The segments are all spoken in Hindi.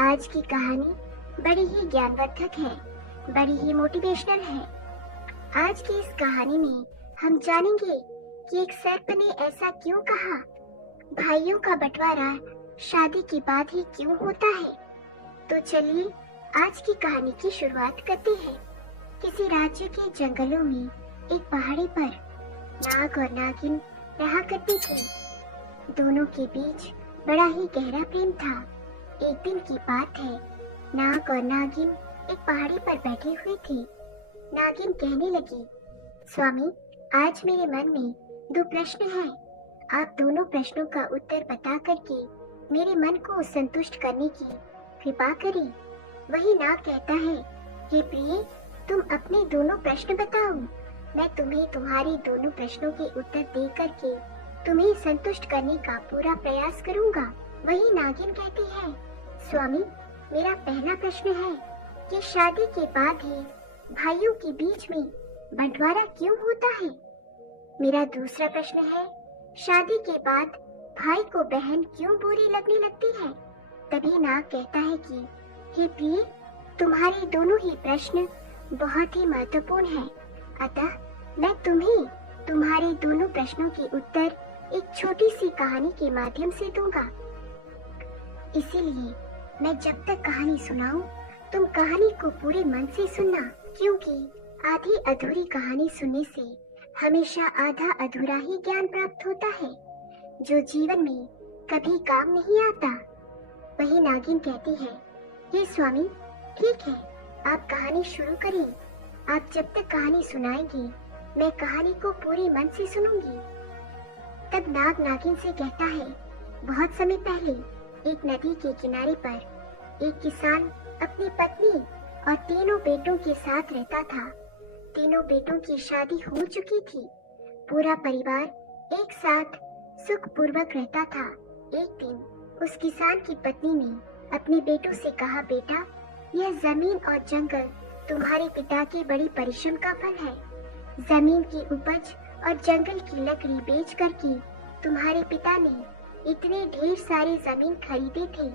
आज की कहानी बड़ी ही ज्ञानवर्धक है, बड़ी ही मोटिवेशनल है। आज की इस कहानी में हम जानेंगे कि एक सर्प ने ऐसा क्यों कहा, भाइयों का बंटवारा शादी के बाद ही क्यों होता है। तो चलिए आज की कहानी की शुरुआत करते हैं। किसी राज्य के जंगलों में एक पहाड़ी पर नाग और नागिन रहा करती थी। दोनों के बीच बड़ा ही गहरा प्रेम था। एक दिन की बात है, नाग और नागिन एक पहाड़ी पर बैठे हुए थे। नागिन कहने लगी, स्वामी, आज मेरे मन में दो प्रश्न हैं। आप दोनों प्रश्नों का उत्तर बता करके मेरे मन को संतुष्ट करने की कृपा करें। वही नाग कहता है, हे प्रिय, तुम अपने दोनों प्रश्न बताओ। मैं तुम्हें तुम्हारे दोनों प्रश्नों के उत्तर दे करके तुम्हें संतुष्ट करने का पूरा प्रयास करूंगा। वही नागिन कहती है, स्वामी, मेरा पहला प्रश्न है कि शादी के बाद ही भाइयों के बीच में बंटवारा क्यों होता है। मेरा दूसरा प्रश्न है, शादी के बाद भाई को बहन क्यों बुरी लगने लगती है। तभी नाग कहता है कि हे प्रिय, तुम्हारे दोनों ही प्रश्न बहुत ही महत्वपूर्ण हैं। अतः मैं तुम्हें तुम्हारे दोनों प्रश्नों के उत्तर एक छोटी सी कहानी के माध्यम से दूंगा। इसीलिए मैं जब तक कहानी सुनाऊं, तुम कहानी को पूरे मन से सुनना, क्योंकि आधी अधूरी कहानी सुनने से हमेशा आधा अधूरा ही ज्ञान प्राप्त होता है, जो जीवन में कभी काम नहीं आता। वही नागिन कहती है, हे स्वामी, ठीक है, आप कहानी शुरू करें। आप जब तक कहानी सुनाएंगे, मैं कहानी को पूरे मन से सुनूंगी। तब नाग नागिन से कहता है, बहुत समय पहले एक नदी के किनारे पर एक किसान अपनी पत्नी और तीनों बेटों के साथ रहता था। तीनों बेटों की शादी हो चुकी थी। पूरा परिवार एक साथ सुख पूर्वक रहता था। एक दिन उस किसान की पत्नी ने अपने बेटों से कहा, बेटा, यह जमीन और जंगल तुम्हारे पिता के बड़ी परिश्रम का फल है। जमीन की उपज और जंगल की लकड़ी बेच करके तुम्हारे पिता ने इतने ढेर सारे जमीन खरीदे थे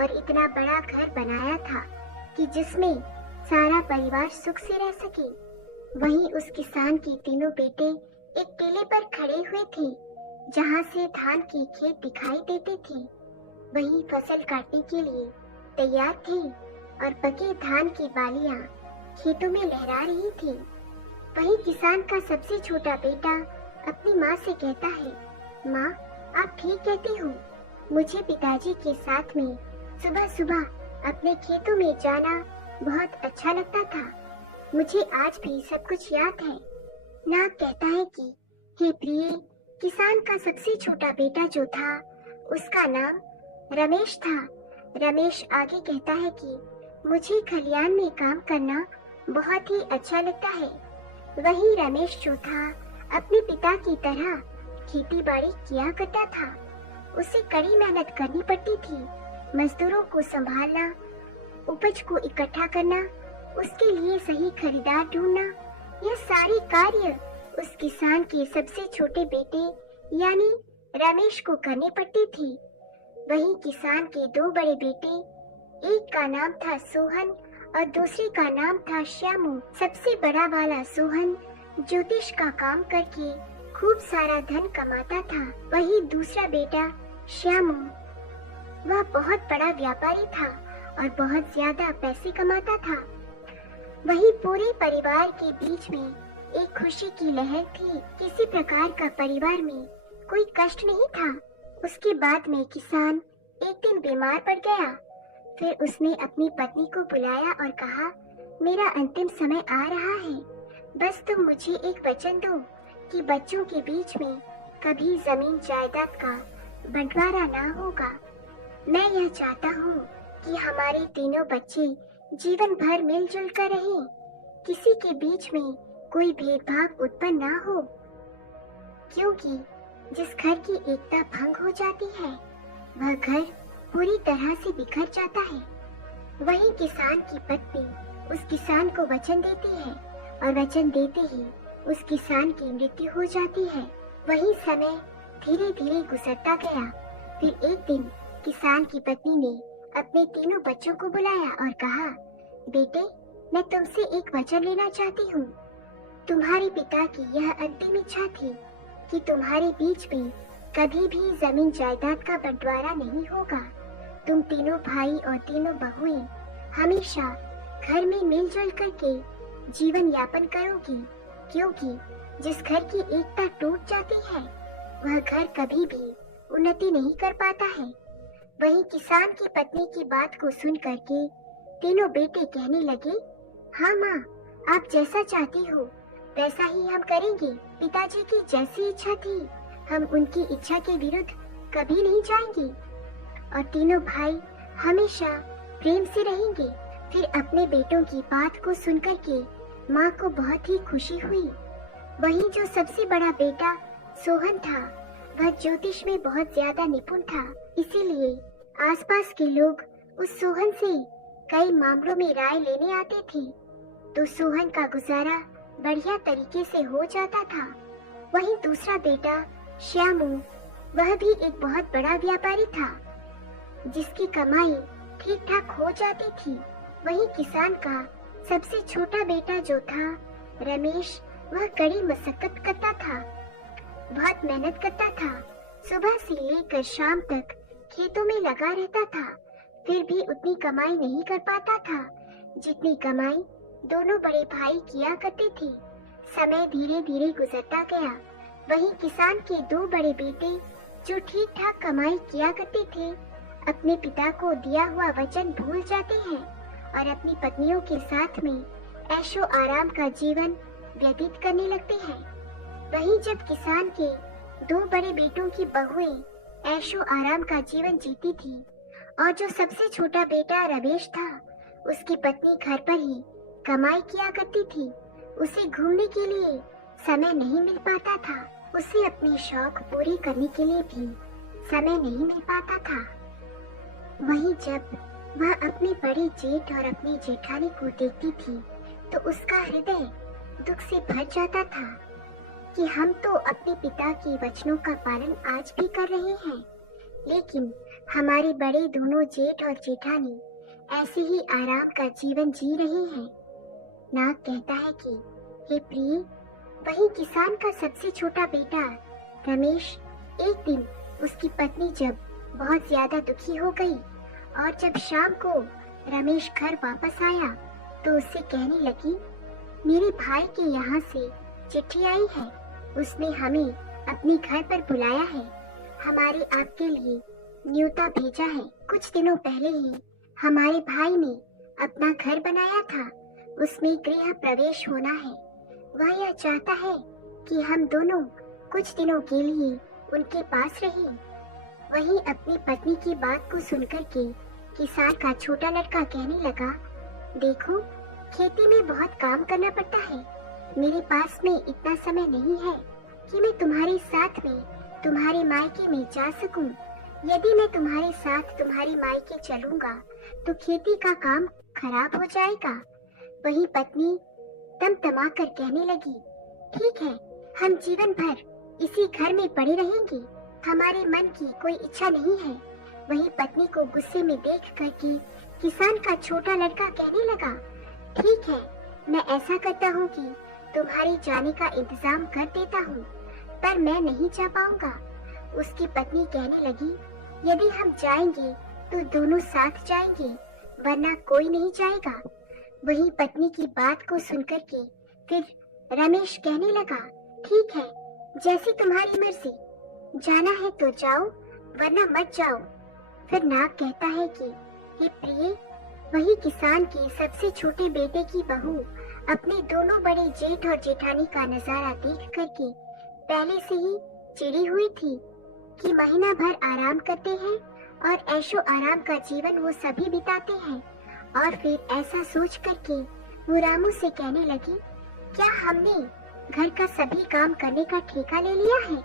और इतना बड़ा घर बनाया था कि जिसमें सारा परिवार सुख से रह सके। वहीं उस किसान के तीनों बेटे एक टीले पर खड़े हुए थे, जहां से धान के खेत दिखाई देते थे। वही फसल काटने के लिए तैयार थे और पके धान की बालियां खेतों में लहरा रही थी। वही किसान का सबसे छोटा बेटा अपनी माँ से कहता है, माँ, आप ठीक कहती हो। मुझे पिताजी के साथ में सुबह सुबह अपने खेतों में जाना बहुत अच्छा लगता था। मुझे आज भी सब कुछ याद है। नाग कहता है कि हे प्रिय, किसान का सबसे छोटा बेटा जो था, उसका नाम रमेश था। रमेश आगे कहता है कि मुझे खलियान में काम करना बहुत ही अच्छा लगता है। वही रमेश जो था, अपने पिता की तरह खेती बाड़ी किया करता था। उसे कड़ी मेहनत करनी पड़ती थी। मजदूरों को संभालना, उपज को इकट्ठा करना, उसके लिए सही खरीदार ढूंढना, यह सारी कार्य उस किसान के सबसे छोटे बेटे यानी रमेश को करनी पड़ती थी। वहीं किसान के दो बड़े बेटे, एक का नाम था सोहन और दूसरे का नाम था श्यामू। सबसे बड़ा वाला सोहन ज्योतिष का काम करके खूब सारा धन कमाता था। वही दूसरा बेटा श्यामू, वह बहुत बड़ा व्यापारी था और बहुत ज्यादा पैसे कमाता था। वही पूरे परिवार के बीच में एक खुशी की लहर थी। किसी प्रकार का परिवार में कोई कष्ट नहीं था। उसके बाद में किसान एक दिन बीमार पड़ गया। फिर उसने अपनी पत्नी को बुलाया और कहा, मेरा अंतिम समय आ रहा है, बस तुम मुझे एक वचन दो कि बच्चों के बीच में कभी जमीन जायदाद का बंटवारा ना होगा। मैं यह चाहता हूँ कि हमारे तीनों बच्चे जीवन भर मिलजुल कर रहें, किसी के बीच में कोई भेदभाव उत्पन्न ना हो, क्योंकि जिस घर की एकता भंग हो जाती है, वह घर पूरी तरह से बिखर जाता है। वही किसान की पत्नी उस किसान को वचन देती है और वचन देते ही उस किसान की मृत्यु हो जाती है। वही समय धीरे धीरे गुजरता गया। फिर एक दिन किसान की पत्नी ने अपने तीनों बच्चों को बुलाया और कहा, बेटे, मैं तुमसे एक वचन लेना चाहती हूँ। तुम्हारे पिता की यह अंतिम इच्छा थी कि तुम्हारे बीच में कभी भी जमीन जायदाद का बंटवारा नहीं होगा। तुम तीनों भाई और तीनों बहुएं हमेशा घर में मिलजुल करके जीवन यापन करोगी, क्योंकि जिस घर की एकता टूट जाती है वह घर कभी भी उन्नति नहीं कर पाता है। वहीं किसान की पत्नी की बात को सुन करके तीनों बेटे कहने लगे, हाँ माँ, आप जैसा चाहती हो वैसा ही हम करेंगे। पिताजी की जैसी इच्छा थी हम उनकी इच्छा के विरुद्ध कभी नहीं जाएंगे और तीनों भाई हमेशा प्रेम से रहेंगे। फिर अपने बेटों की बात को सुनकर के माँ को बहुत ही खुशी हुई। वहीं जो सबसे बड़ा बेटा सोहन था वह ज्योतिष में बहुत ज्यादा निपुण था, इसीलिए आसपास के लोग उस सोहन से कई मामलों में राय लेने आते थे, तो सोहन का गुजारा बढ़िया तरीके से हो जाता था। वहीं दूसरा बेटा श्यामू, वह भी एक बहुत बड़ा व्यापारी था जिसकी कमाई ठीक ठाक हो जाती थी। वहीं किसान का सबसे छोटा बेटा जो था रमेश, वह कड़ी मशक्कत करता था, बहुत मेहनत करता था। सुबह से लेकर शाम तक खेतों में लगा रहता था, फिर भी उतनी कमाई नहीं कर पाता था जितनी कमाई दोनों बड़े भाई किया करते थे। समय धीरे धीरे गुजरता गया। वहीं किसान के दो बड़े बेटे जो ठीक ठाक कमाई किया करते थे, अपने पिता को दिया हुआ वचन भूल जाते हैं और अपनी पत्नियों के साथ में ऐशो आराम का जीवन व्यतीत करने लगते हैं। वहीं जब किसान के दो बड़े बेटों की बहुएं ऐशो आराम का जीवन जीती थी और जो सबसे छोटा बेटा रमेश था, उसकी पत्नी घर पर ही कमाई किया करती थी। उसे घूमने के लिए समय नहीं मिल पाता था, उसे अपने शौक पूरे करने के लिए भी समय नहीं मिल पाता था। वहीं जब वह अपने बड़े जेठ और अपनी जेठानी को देखती थी तो उसका हृदय दुख से भर जाता था कि हम तो अपने पिता के वचनों का पालन आज भी कर रहे हैं, लेकिन हमारे बड़े दोनों जेठ और जेठानी ऐसे ही आराम का जीवन जी रहे हैं। नाग कहता है कि हे प्रिय, वही किसान का सबसे छोटा बेटा रमेश, एक दिन उसकी पत्नी जब बहुत ज्यादा दुखी हो गई और जब शाम को रमेश घर वापस आया तो उससे कहने लगी, मेरे भाई के यहाँ से चिट्ठी आई है, उसने हमें अपने घर पर बुलाया है, हमारे आपके लिए न्योता भेजा है। कुछ दिनों पहले ही हमारे भाई ने अपना घर बनाया था, उसमें गृह प्रवेश होना है। वह यह चाहता है कि हम दोनों कुछ दिनों के लिए उनके पास रहें। वहीं अपनी पत्नी की बात को सुनकर के किसान का छोटा लड़का कहने लगा, देखो, खेती में बहुत काम करना पड़ता है, मेरे पास में इतना समय नहीं है कि मैं तुम्हारे साथ में तुम्हारे मायके में जा सकूं। यदि मैं तुम्हारे साथ तुम्हारी मायके चलूंगा तो खेती का काम खराब हो जाएगा। वही पत्नी तमा कर कहने लगी, ठीक है, हम जीवन भर इसी घर में पड़े रहेंगे, हमारे मन की कोई इच्छा नहीं है। वही पत्नी को गुस्से में देख कर के किसान का छोटा लड़का कहने लगा, ठीक है, मैं ऐसा करता हूँ कि तुम्हारे जाने का इंतजाम कर देता हूँ, पर मैं नहीं जा पाऊंगा। उसकी पत्नी कहने लगी, यदि हम जाएंगे तो दोनों साथ जाएंगे, वरना कोई नहीं जाएगा। वही पत्नी की बात को सुनकर के फिर रमेश कहने लगा, ठीक है, जैसी तुम्हारी मर्जी, जाना है तो जाओ वरना मत जाओ। फिर नाग कहता है कि हे प्रिय, वही किसान के सबसे छोटे बेटे की बहू अपने दोनों बड़े जेठ और जेठानी का नजारा देख करके पहले से ही चिड़ी हुई थी कि महीना भर आराम करते हैं और ऐशो आराम का जीवन वो सभी बिताते हैं। और फिर ऐसा सोच करके वो रामू से कहने लगी, क्या हमने घर का सभी काम करने का ठेका ले लिया है?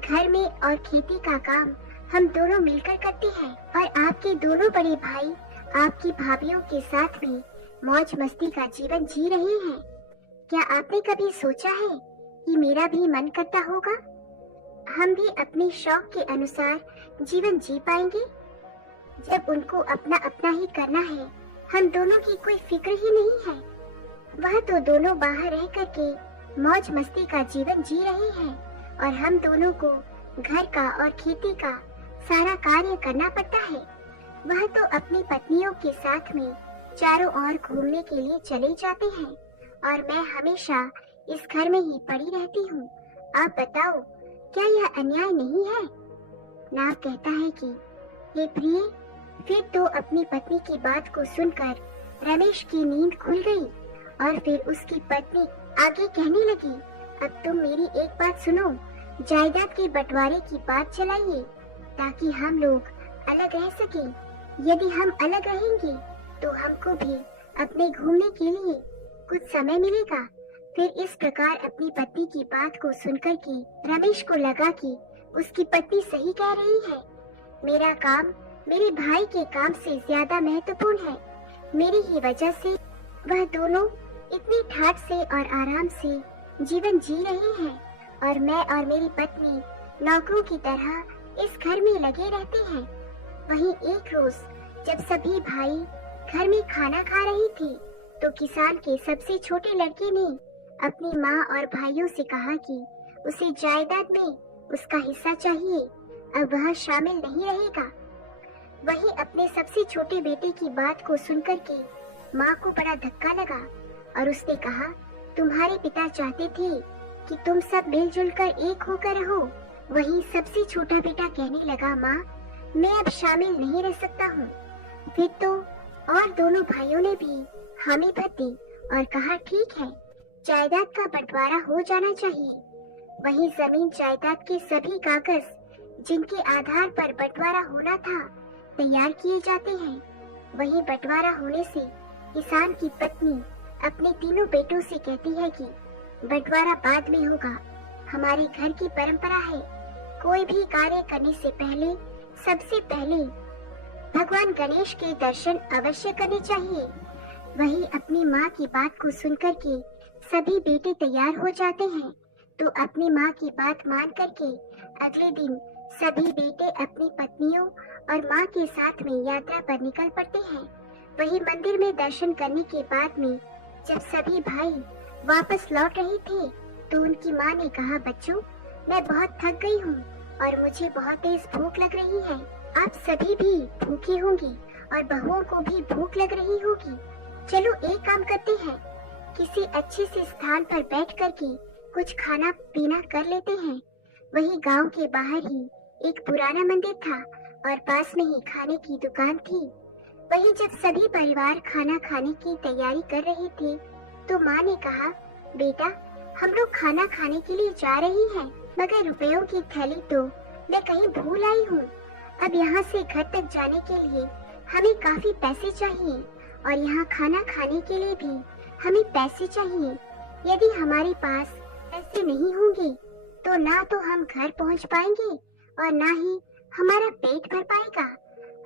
घर में और खेती का काम हम दोनों मिलकर करते हैं और आपके दोनों बड़े भाई आपकी भाभीियों के साथ में मौज मस्ती का जीवन जी रहे हैं। क्या आपने कभी सोचा है कि मेरा भी मन करता होगा, हम भी अपने शौक के अनुसार जीवन जी पाएंगे? जब उनको अपना अपना ही करना है। हम दोनों की कोई फिक्र ही नहीं है। वह तो दोनों बाहर रह करके मौज मस्ती का जीवन जी रहे हैं और हम दोनों को घर का और खेती का सारा कार्य करना पड़ता है। वह तो अपनी पत्नियों के साथ में चारों ओर घूमने के लिए चले जाते हैं और मैं हमेशा इस घर में ही पड़ी रहती हूँ। आप बताओ, क्या यह अन्याय नहीं है? नाग कहता है कि हे प्रिय, फिर तो अपनी पत्नी की बात को सुनकर रमेश की नींद खुल गई और फिर उसकी पत्नी आगे कहने लगी, अब तुम मेरी एक बात सुनो, जायदाद के बंटवारे की बात चलाइए ताकि हम लोग अलग रह सकें। यदि हम अलग रहेंगे तो हमको भी अपने घूमने के लिए कुछ समय मिलेगा। फिर इस प्रकार अपनी पत्नी की बात को सुनकर के रमेश को लगा कि उसकी पत्नी सही कह रही है। मेरा काम मेरे भाई के काम से ज्यादा महत्वपूर्ण है। मेरी ही वजह से वह दोनों इतनी ठाठ से और आराम से जीवन जी रहे हैं और मैं और मेरी पत्नी नौकरों की तरह इस घर में लगे रहते हैं। वहीं एक रोज जब सभी भाई घर में खाना खा रहे थे तो किसान के सबसे छोटे लड़के ने अपनी माँ और भाइयों से कहा कि उसे जायदाद में उसका हिस्सा चाहिए, अब वह शामिल नहीं रहेगा। वही अपने सबसे छोटे बेटे की बात को सुनकर के माँ को बड़ा धक्का लगा और उसने कहा, तुम्हारे पिता चाहते थे कि तुम सब मिलजुल कर एक होकर रहो। वही सबसे छोटा बेटा कहने लगा, माँ मैं अब शामिल नहीं रह सकता हूँ। फिर तो और दोनों भाइयों ने भी हामी भर दी और कहा, ठीक है, जायदाद का बंटवारा हो जाना चाहिए। वही जमीन जायदाद के सभी कागज जिनके आधार पर बंटवारा होना था तैयार किए जाते हैं। वही बंटवारा होने से किसान की पत्नी अपने तीनों बेटों से कहती है कि बंटवारा बाद में होगा। हमारे घर की परंपरा है, कोई भी कार्य करने से पहले सबसे पहले भगवान गणेश के दर्शन अवश्य करने चाहिए। वही अपनी माँ की बात को सुनकर के सभी बेटे तैयार हो जाते हैं तो अपनी माँ की बात मान करके अगले दिन सभी बेटे अपनी पत्नियों और माँ के साथ में यात्रा पर निकल पड़ते हैं। वही मंदिर में दर्शन करने के बाद में जब सभी भाई वापस लौट रहे थे तो उनकी माँ ने कहा, बच्चों मैं बहुत थक गई हूँ और मुझे बहुत तेज भूख लग रही है। आप सभी भी भूखे होंगे और बहुओं को भी भूख लग रही होगी। चलो एक काम करते हैं, किसी अच्छे से स्थान पर बैठ करके कुछ खाना पीना कर लेते हैं। वही गांव के बाहर ही एक पुराना मंदिर था और पास में ही खाने की दुकान थी। वही जब सभी परिवार खाना खाने की तैयारी कर रहे थे तो माँ ने कहा, बेटा हम लोग खाना खाने के लिए जा रहे हैं, मगर रुपयों की थैली तो मैं कहीं भूल आई हूँ। अब यहाँ से घर तक जाने के लिए हमें काफी पैसे चाहिए और यहाँ खाना खाने के लिए भी हमें पैसे चाहिए। यदि हमारे पास पैसे नहीं होंगे तो ना तो हम घर पहुँच पाएंगे और ना ही हमारा पेट भर पाएगा।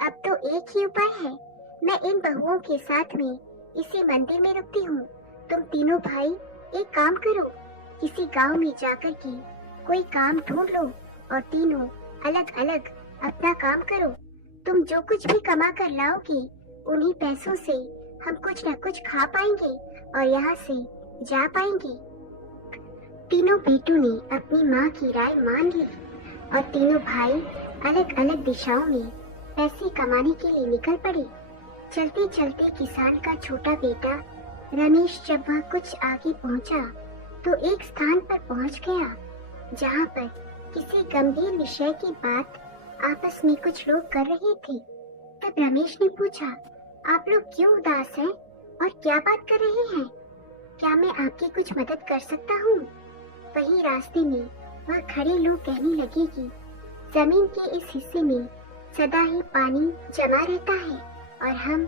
अब तो एक ही उपाय है, मैं इन बहुओं के साथ में इसी मंदिर में रुकती हूँ। तुम तीनों भाई एक काम करो, किसी गांव में जाकर के कोई काम ढूंढ लो और तीनों अलग अलग अपना काम करो। तुम जो कुछ भी कमा कर लाओगे उन्हीं पैसों से हम कुछ न कुछ खा पाएंगे और यहाँ से जा पाएंगे। तीनों बेटों ने अपनी माँ की राय मान ली और तीनों भाई अलग अलग दिशाओं में पैसे कमाने के लिए निकल पड़े। चलते चलते किसान का छोटा बेटा रमेश जब वह कुछ आगे पहुंचा तो एक स्थान पर पहुंच गया जहां पर किसी गंभीर विषय की बात आपस में कुछ लोग कर रहे थे। तब रमेश ने पूछा, आप लोग क्यों उदास हैं और क्या बात कर रहे हैं? क्या मैं आपकी कुछ मदद कर सकता हूँ? वही रास्ते में वह खड़े लोग कहने लगे कि जमीन के इस हिस्से में सदा ही पानी जमा रहता है और हम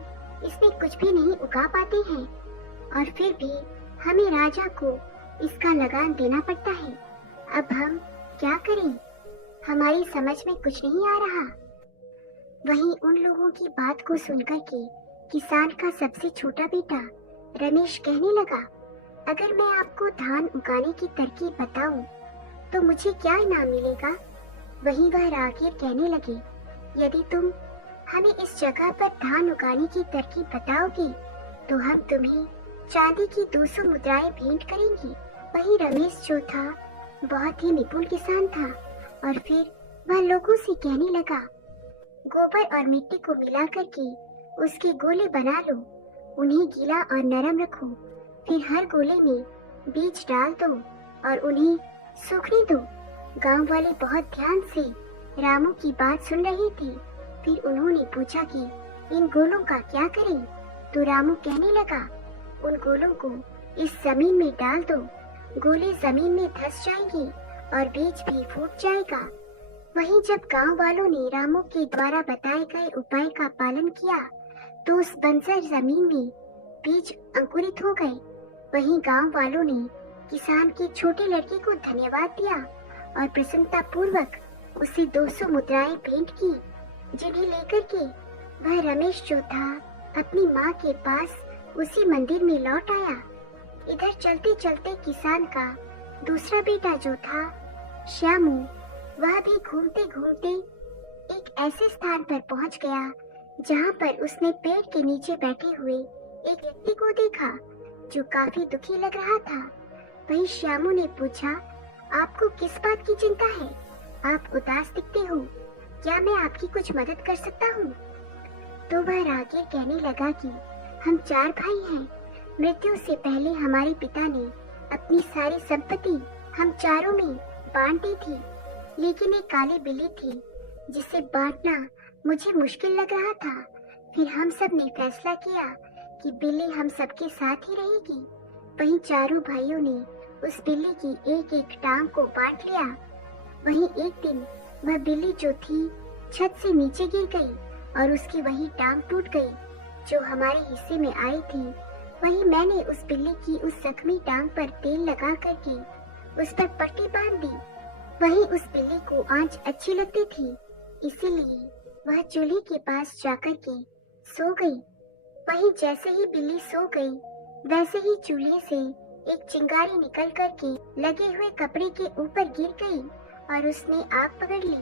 इसमें कुछ भी नहीं उगा पाते हैं और फिर भी हमें राजा को इसका लगान देना पड़ता है। अब हम क्या करें? हमारी समझ में कुछ नहीं आ रहा। वहीं उन लोगों की बात को सुनकर के किसान का सबसे छोटा बेटा रमेश कहने लगा, अगर मैं आपको धान उगाने की तरकीब बताऊं तो मुझे क्या इनाम मिलेगा? वहीं वह राहगीर कहने लगे, यदि तुम हमें इस जगह पर धान उगाने की तरकीब बताओगे तो हम तुम्हें चांदी की 200 मुद्राएं भेंट करेंगे। वही रमेश जो था बहुत ही निपुण किसान था और फिर वह लोगों से कहने लगा, गोबर और मिट्टी को मिला करके उसके गोले बना लो, उन्हें गीला और नरम रखो, फिर हर गोले में बीज डाल दो और उन्हें सूखने दो। गांव वाले बहुत ध्यान से रामू की बात सुन रहे थे। फिर उन्होंने पूछा कि इन गोलों का क्या करें, तो रामू कहने लगा, उन गोलों को इस जमीन में डाल दो, गोले जमीन में धंस जाएंगे और बीज भी फूट जाएगा। वहीं जब गांव वालों ने रामू के द्वारा बताए गए उपाय का पालन किया तो उस बंजर जमीन में बीज अंकुरित हो गए। वहीं गांव वालों ने किसान के छोटे लड़के को धन्यवाद दिया और प्रसन्नता पूर्वक उसे 200 मुद्राएं भेंट की, जिन्हें लेकर के वह रमेश जो था अपनी माँ के पास उसी मंदिर में लौट आया। इधर चलते चलते किसान का दूसरा बेटा जो था श्यामू, वह भी घूमते घूमते एक ऐसे स्थान पर पहुंच गया जहां पर उसने पेड़ के नीचे बैठे हुए एक व्यक्ति को देखा जो काफी दुखी लग रहा था। वहीं श्यामू ने पूछा, आपको किस बात की चिंता है? आप उदास दिखते हो, क्या मैं आपकी कुछ मदद कर सकता हूँ? तो वह राहगीर कहने लगा कि हम 4 भाई हैं। मृत्यु से पहले हमारे पिता ने अपनी सारी संपत्ति हम चारों में बांट दी थी, लेकिन एक काली बिल्ली थी जिसे बांटना मुझे मुश्किल लग रहा था। फिर हम सब ने फैसला किया कि बिल्ली हम सबके साथ ही रहेगी। वहीं चारों भाइयों ने उस बिल्ली की एक एक टांग को बांट लिया। वहीं एक दिन वह बिल्ली जो थी छत से नीचे गिर गई और उसकी वही टांग टूट गई जो हमारे हिस्से में आई थी। वहीं मैंने उस बिल्ली की उस जख्मी टांग पर तेल लगा करके उस पर पट्टी बांध दी। वहीं उस बिल्ली को आंच अच्छी लगती थी, इसीलिए वह चूल्हे के पास जाकर के सो गई। वहीं जैसे ही बिल्ली सो गई, वैसे ही चूल्हे से एक चिंगारी निकल करके लगे हुए कपड़े के ऊपर गिर गई और उसने आग पकड़ ली।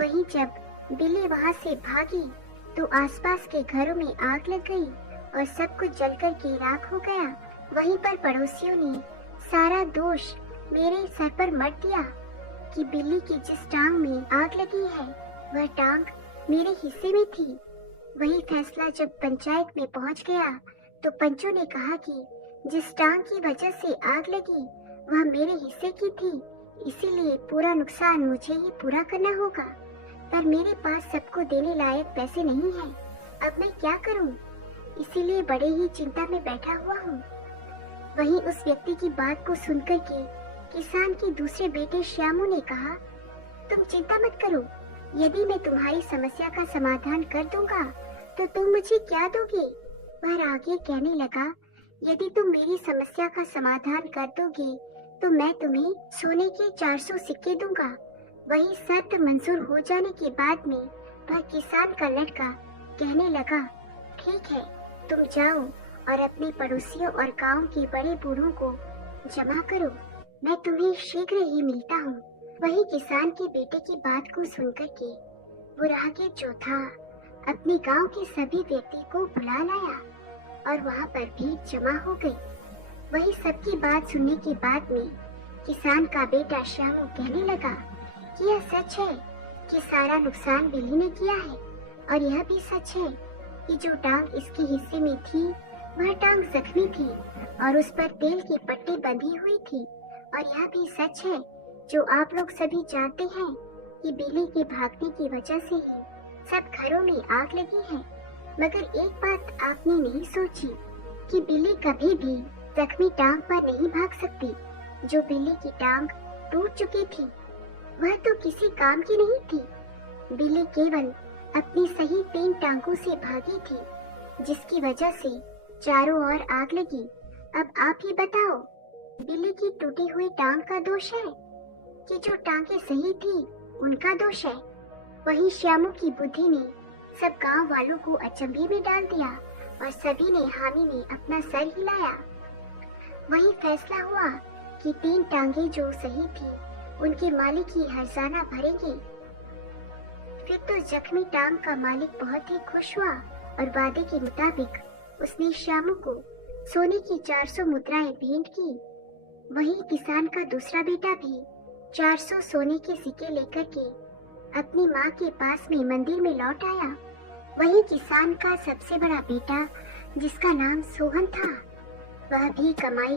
वहीं जब बिल्ली वहां से भागी तो आसपास के घरों में आग लग गई और सब कुछ जलकर के राख हो गया। वहीं पर पड़ोसियों ने सारा दोष मेरे सर पर मत दिया कि बिल्ली की जिस टांग में आग लगी है वह टांग मेरे हिस्से में थी। वही फैसला जब पंचायत में पहुंच गया तो पंचों ने कहा कि जिस टांग की वजह से आग लगी वह मेरे हिस्से की थी, इसीलिए पूरा नुकसान मुझे ही पूरा करना होगा। पर मेरे पास सबको देने लायक पैसे नहीं हैं। अब मैं क्या करूं? इसीलिए बड़े ही चिंता में बैठा हुआ हूं। वहीं उस व्यक्ति की बात को सुनकर के किसान के दूसरे बेटे श्यामू ने कहा, तुम चिंता मत करो, यदि मैं तुम्हारी समस्या का समाधान कर दूंगा तो तुम मुझे क्या दोगे? वह आगे कहने लगा, यदि तुम मेरी समस्या का समाधान कर दोगे तो मैं तुम्हें सोने के 400 सिक्के दूंगा। वही शर्त मंजूर हो जाने के बाद में वह किसान का लड़का कहने लगा, ठीक है, तुम जाओ और अपने पड़ोसियों और गांव के बड़े बूढ़ों को जमा करो, मैं तुम्हें शीघ्र ही मिलता हूँ। वही किसान के बेटे की बात को सुनकर के वो राहगीर जो था अपने गांव के सभी व्यक्ति को बुला लाया और वहाँ पर भीड़ जमा हो गई। वही सबकी बात सुनने के बाद में किसान का बेटा श्यामू कहने लगा कि यह सच है कि सारा नुकसान बिल्ली ने किया है, और यह भी सच है कि जो टांग इसके हिस्से में थी वह टांग जख्मी थी और उस पर तेल की पट्टी बंधी हुई थी। और यह भी सच है जो आप लोग सभी जानते हैं कि बिल्ली के भागने की वजह से ही सब घरों में आग लगी है। मगर एक बात आपने नहीं सोची कि बिल्ली कभी भी जख्मी टांग पर नहीं भाग सकती। जो बिल्ली की टांग टूट चुकी थी वह तो किसी काम की नहीं थी। बिल्ली केवल अपनी सही 3 टांगों से भागी थी, जिसकी वजह से चारों ओर आग लगी। अब आप ही बताओ, बिल्ली की टूटी हुई टांग का दोष है कि जो टांगे सही थी उनका दोष है? वहीं श्यामू की बुद्धि ने सब गांव वालों को अचंभे में डाल दिया और सभी ने हामी में अपना सर हिलाया। वही फैसला हुआ कि 3 टांगे जो सही थी उनके मालिक ही हर्जाना भरेंगे। फिर तो जख्मी टांग का मालिक बहुत ही खुश हुआ और वादे के मुताबिक उसने श्यामू को सोने की 400 मुद्राएं भेंट की। वही किसान का दूसरा बेटा भी 400 सोने के सिक्के लेकर के अपनी माँ के पास में मंदिर में लौट आया। वही किसान का सबसे बड़ा बेटा, जिसका नाम सोहन था, वह भी कमाई